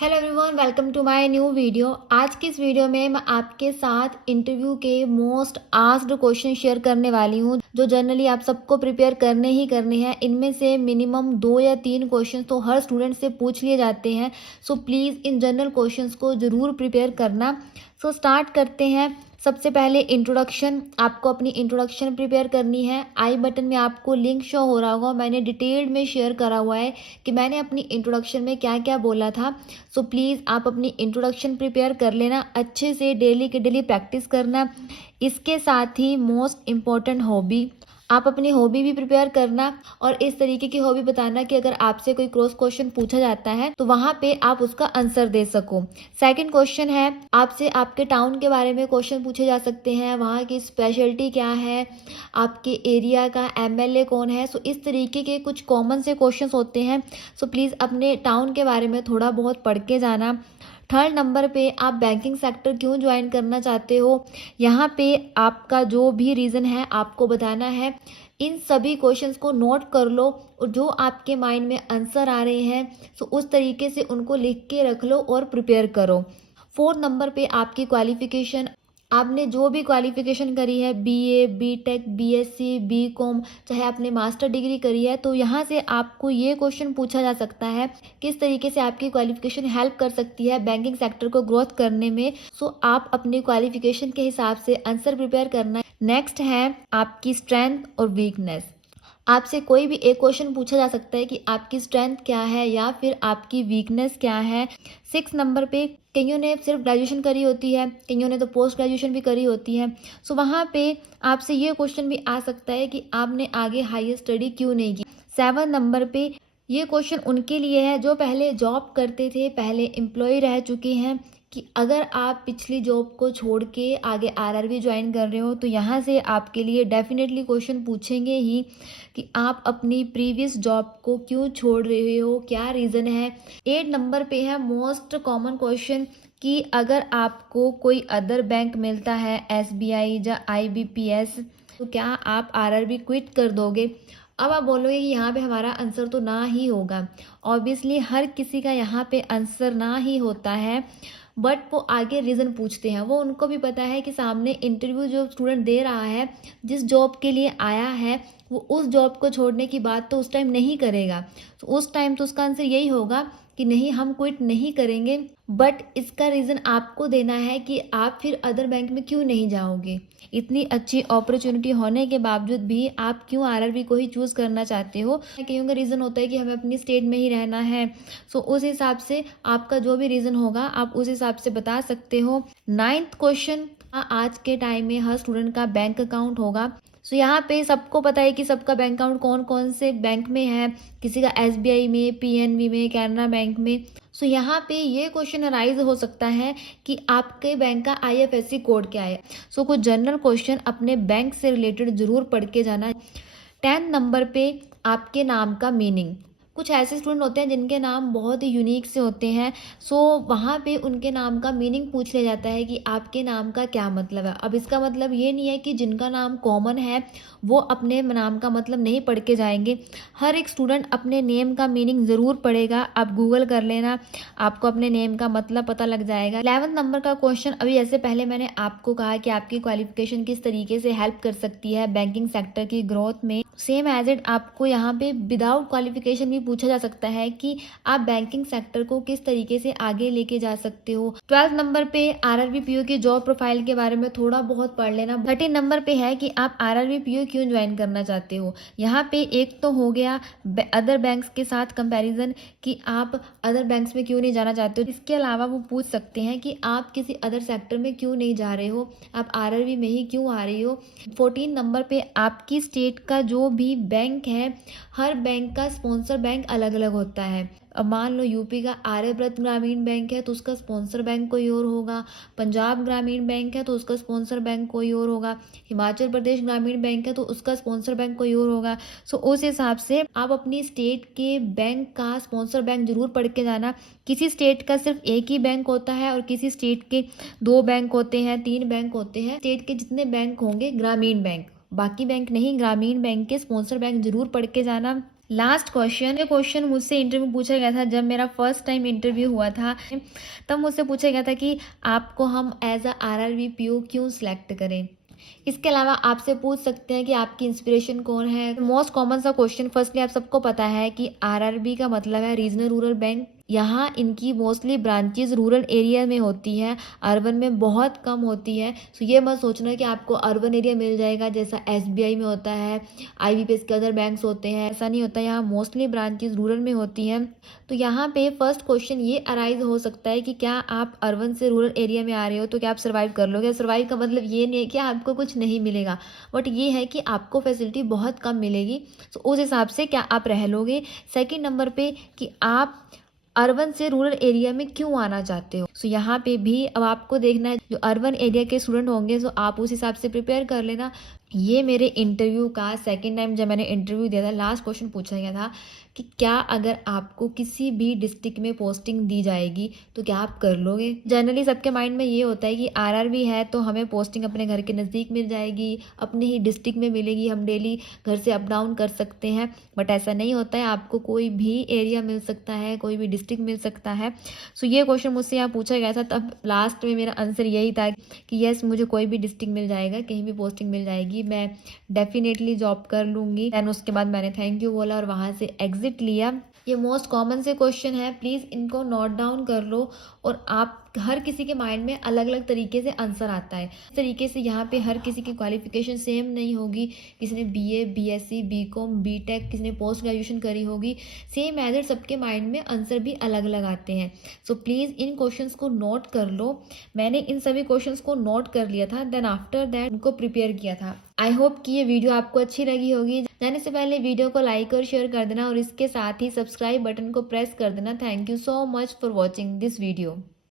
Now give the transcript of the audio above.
Hello everyone, welcome to my new video. आज की इस वीडियो में मैं आपके साथ इंटरव्यू के मोस्ट आस्क्ड क्वेश्चन शेयर करने वाली हूं, जो जनरली आप सबको प्रिपेयर करने ही करने हैं। इनमें से मिनिमम 2 या 3 क्वेश्चन तो हर स्टूडेंट से पूछ लिए जाते हैं। So please in general questions को ज़रूर प्रिपेयर करना। सो स्टार्ट करते हैं। सबसे पहले इंट्रोडक्शन, आपको अपनी इंट्रोडक्शन प्रिपेयर करनी है। आई बटन में आपको लिंक शो हो रहा होगा, मैंने डिटेल्ड में शेयर करा हुआ है कि मैंने अपनी इंट्रोडक्शन में क्या क्या बोला था। सो प्लीज़ आप अपनी इंट्रोडक्शन प्रिपेयर कर लेना अच्छे से, डेली के डेली प्रैक्टिस करना। इसके साथ ही मोस्ट इम्पॉर्टेंट हॉबी, आप अपनी हॉबी भी प्रिपेयर करना और इस तरीके की हॉबी बताना कि अगर आपसे कोई क्रॉस क्वेश्चन पूछा जाता है तो वहाँ पे आप उसका आंसर दे सको। सेकंड क्वेश्चन है, आपसे आपके टाउन के बारे में क्वेश्चन पूछे जा सकते हैं, वहाँ की स्पेशलिटी क्या है, आपके एरिया का एमएलए कौन है। सो इस तरीके के कुछ कॉमन से क्वेश्चंस होते हैं। सो प्लीज़ अपने टाउन के बारे में थोड़ा बहुत पढ़ के जाना। थर्ड नंबर पे, आप बैंकिंग सेक्टर क्यों ज्वाइन करना चाहते हो, यहाँ पे आपका जो भी रीज़न है आपको बताना है। इन सभी क्वेश्चंस को नोट कर लो और जो आपके माइंड में आंसर आ रहे हैं तो उस तरीके से उनको लिख के रख लो और प्रिपेयर करो। फोर्थ नंबर पे, आपकी क्वालिफिकेशन, आपने जो भी क्वालिफिकेशन करी है, बीए, बीटेक, बीएससी, बीकॉम, चाहे आपने मास्टर डिग्री करी है, तो यहाँ से आपको ये क्वेश्चन पूछा जा सकता है किस तरीके से आपकी क्वालिफिकेशन हेल्प कर सकती है बैंकिंग सेक्टर को ग्रोथ करने में। सो आप अपनी क्वालिफिकेशन के हिसाब से आंसर प्रिपेयर करना। नेक्स्ट है आपकी स्ट्रेंथ और वीकनेस। आपसे कोई भी एक क्वेश्चन पूछा जा सकता है कि आपकी स्ट्रेंथ क्या है या फिर आपकी वीकनेस क्या है। 6 नंबर पे, कईयों ने सिर्फ ग्रेजुएशन करी होती है, कईयों ने तो पोस्ट ग्रेजुएशन भी करी होती है। सो वहाँ पे आपसे ये क्वेश्चन भी आ सकता है कि आपने आगे हायर स्टडी क्यों नहीं की। 7 नंबर पे, ये क्वेश्चन उनके लिए है जो पहले जॉब करते थे, पहले एम्प्लॉय रह चुके हैं, कि अगर आप पिछली जॉब को छोड़ के आगे आरआरबी ज्वाइन कर रहे हो तो यहाँ से आपके लिए डेफिनेटली क्वेश्चन पूछेंगे ही कि आप अपनी प्रीवियस जॉब को क्यों छोड़ रहे हो, क्या रीज़न है। 8 नंबर पे है मोस्ट कॉमन क्वेश्चन कि अगर आपको कोई अदर बैंक मिलता है, एसबीआई या आईबीपीएस, तो क्या आप आरआरबी क्विट कर दोगे। अब आप बोलोगे कि यहाँ पे हमारा आंसर तो ना ही होगा। ऑब्वियसली हर किसी का यहाँ पे आंसर ना ही होता है, बट वो आगे रीज़न पूछते हैं। वो उनको भी पता है कि सामने इंटरव्यू जो स्टूडेंट दे रहा है, जिस जॉब के लिए आया है, वो उस जॉब को छोड़ने की बात तो उस टाइम नहीं करेगा। तो उस टाइम तो उसका आंसर यही होगा कि नहीं, हम क्विट नहीं करेंगे। बट इसका रीज़न आपको देना है कि आप फिर अदर बैंक में क्यों नहीं जाओगे। इतनी अच्छी अपॉर्चुनिटी होने के बावजूद भी आप क्यों आरआरबी को ही चूज़ करना चाहते हो। कईयों का रीज़न होता है कि हमें अपनी स्टेट में ही रहना है। सो उस हिसाब से आपका जो भी रीज़न होगा आप उस हिसाब से बता सकते हो। 9th क्वेश्चन, आज के टाइम में हर स्टूडेंट का बैंक अकाउंट होगा। सो यहाँ पे सबको पता है कि सबका बैंक अकाउंट कौन कौन से बैंक में है, किसी का एसबीआई में, पीएनबी में, कैनरा बैंक में। सो यहाँ पे ये क्वेश्चन अराइज हो सकता है कि आपके बैंक का आईएफएससी कोड क्या है। सो कुछ जनरल क्वेश्चन अपने बैंक से रिलेटेड जरूर पढ़ के जाना। 10 नंबर पे, आपके नाम का मीनिंग। कुछ ऐसे स्टूडेंट होते हैं जिनके नाम बहुत ही यूनिक से होते हैं। सो वहाँ पे उनके नाम का मीनिंग पूछ लिया जाता है कि आपके नाम का क्या मतलब है। अब इसका मतलब ये नहीं है कि जिनका नाम कॉमन है वो अपने नाम का मतलब नहीं पढ़ के जाएंगे। हर एक स्टूडेंट अपने नेम का मीनिंग ज़रूर पढ़ेगा। आप गूगल कर लेना, आपको अपने नेम का मतलब पता लग जाएगा। 11 नंबर का क्वेश्चन, अभी ऐसे पहले मैंने आपको कहा कि आपकी क्वालिफिकेशन किस तरीके से हेल्प कर सकती है बैंकिंग सेक्टर की ग्रोथ में। सेम एज इट आपको यहाँ पे विदाउट क्वालिफिकेशन भी पूछा जा सकता है कि आप बैंकिंग सेक्टर को किस तरीके से आगे लेके जा सकते हो। 12 नंबर पे, आरआरबी पीओ की जॉब प्रोफाइल के बारे में थोड़ा बहुत पढ़ लेना। 13 नंबर पे है कि आप आरआरबी पीओ क्यों ज्वाइन करना चाहते हो। यहाँ पे एक तो हो गया अदर बैंक्स के साथ कंपैरिजन कि आप अदर बैंक्स में क्यों नहीं जाना चाहते हो। इसके अलावा वो पूछ सकते हैं कि आप किसी अदर सेक्टर में क्यों नहीं जा रहे हो, आप आरआरबी में ही क्यों आ रही हो। 14 नंबर पे, आपकी स्टेट का जो भी बैंक है, हर बैंक का स्पॉन्सर बैंक अलग अलग होता है। अब मान लो यूपी का आर्यव्रत ग्रामीण बैंक है तो उसका स्पॉन्सर बैंक कोई और होगा, पंजाब ग्रामीण बैंक है तो उसका स्पॉन्सर बैंक कोई और होगा, हिमाचल प्रदेश ग्रामीण बैंक है तो उसका स्पॉन्सर बैंक कोई और होगा। सो उस हिसाब से आप अपनी स्टेट के बैंक का स्पॉन्सर बैंक जरूर पढ़ के जाना। किसी स्टेट का सिर्फ एक ही बैंक होता है और किसी स्टेट के 2 बैंक होते हैं, 3 बैंक होते हैं। स्टेट के जितने बैंक होंगे ग्रामीण बैंक, बाकी बैंक नहीं, ग्रामीण बैंक के स्पॉन्सर बैंक जरूर पढ़ के जाना। लास्ट क्वेश्चन, ये क्वेश्चन मुझसे इंटरव्यू पूछा गया था जब मेरा फर्स्ट टाइम इंटरव्यू हुआ था। तब मुझसे पूछा गया था कि आपको हम एज अ आरआरबी पीओ क्यों सिलेक्ट करें। इसके अलावा आपसे पूछ सकते हैं कि आपकी इंस्पिरेशन कौन है। मोस्ट कॉमन सा क्वेश्चन, फर्स्टली आप सबको पता है कि आरआरबी का मतलब है रीजनल रूरल बैंक। यहाँ इनकी मोस्टली ब्रांचेज रूरल एरिया में होती है, अर्बन में बहुत कम होती है। सो ये मत सोचना कि आपको अर्बन एरिया मिल जाएगा जैसा एसबीआई में होता है, आईबीपीएस के अदर बैंक्स होते हैं, ऐसा नहीं होता। यहाँ मोस्टली ब्रांचेज रूरल में होती हैं। तो यहाँ पे फर्स्ट क्वेश्चन ये अराइज हो सकता है कि क्या आप अर्बन से रूरल एरिया में आ रहे हो तो क्या आप सर्वाइव कर लोगे। सर्वाइव का मतलब ये नहीं है कि आपको कुछ नहीं मिलेगा, बट ये है कि आपको फैसिलिटी बहुत कम मिलेगी। तो उस हिसाब से क्या आप रह लोगे। सेकंड नंबर पे कि आप अर्बन से रूरल एरिया में क्यों आना चाहते हो। सो यहाँ पे भी अब आपको देखना है, जो अर्बन एरिया के स्टूडेंट होंगे तो आप उस हिसाब से प्रिपेयर कर लेना। ये मेरे इंटरव्यू का सेकंड टाइम जब मैंने इंटरव्यू दिया था, लास्ट क्वेश्चन पूछा गया था कि क्या अगर आपको किसी भी डिस्ट्रिक्ट में पोस्टिंग दी जाएगी तो क्या आप कर लोगे। जनरली सबके माइंड में ये होता है कि आरआरबी है तो हमें पोस्टिंग अपने घर के नज़दीक मिल जाएगी, अपने ही डिस्ट्रिक्ट में मिलेगी, हम डेली घर से अप डाउन कर सकते हैं। बट ऐसा नहीं होता है, आपको कोई भी एरिया मिल सकता है, कोई भी डिस्ट्रिक्ट मिल सकता है। सो ये क्वेश्चन मुझसे यहाँ पूछा गया था, तब लास्ट में मेरा आंसर यही था कि यस, मुझे कोई भी डिस्ट्रिक्ट मिल जाएगा, कहीं भी पोस्टिंग मिल जाएगी, मैं डेफिनेटली जॉब कर लूँगी। दैन उसके बाद मैंने थैंक यू बोला और वहाँ से एग्जिट लिया। ये मोस्ट कॉमन से क्वेश्चन है, प्लीज़ इनको नोट डाउन कर लो। और आप हर किसी के माइंड में अलग अलग तरीके से आंसर आता है। इस तरीके से यहाँ पे हर किसी की क्वालिफिकेशन सेम नहीं होगी। किसी ने बीए, बीएससी, बीकॉम, बीटेक, किसी ने पोस्ट ग्रेजुएशन करी होगी। सेम एज इट सबके माइंड में आंसर भी अलग अलग आते हैं। सो प्लीज़ इन क्वेश्चंस को नोट कर लो। मैंने इन सभी क्वेश्चंस को नोट कर लिया था, देन आफ्टर दैट उनको प्रिपेयर किया था। आई होप कि ये वीडियो आपको अच्छी लगी होगी। जाने से पहले वीडियो को लाइक और शेयर कर देना और इसके साथ ही सब्सक्राइब बटन को प्रेस कर देना। Thank you so much for watching this video.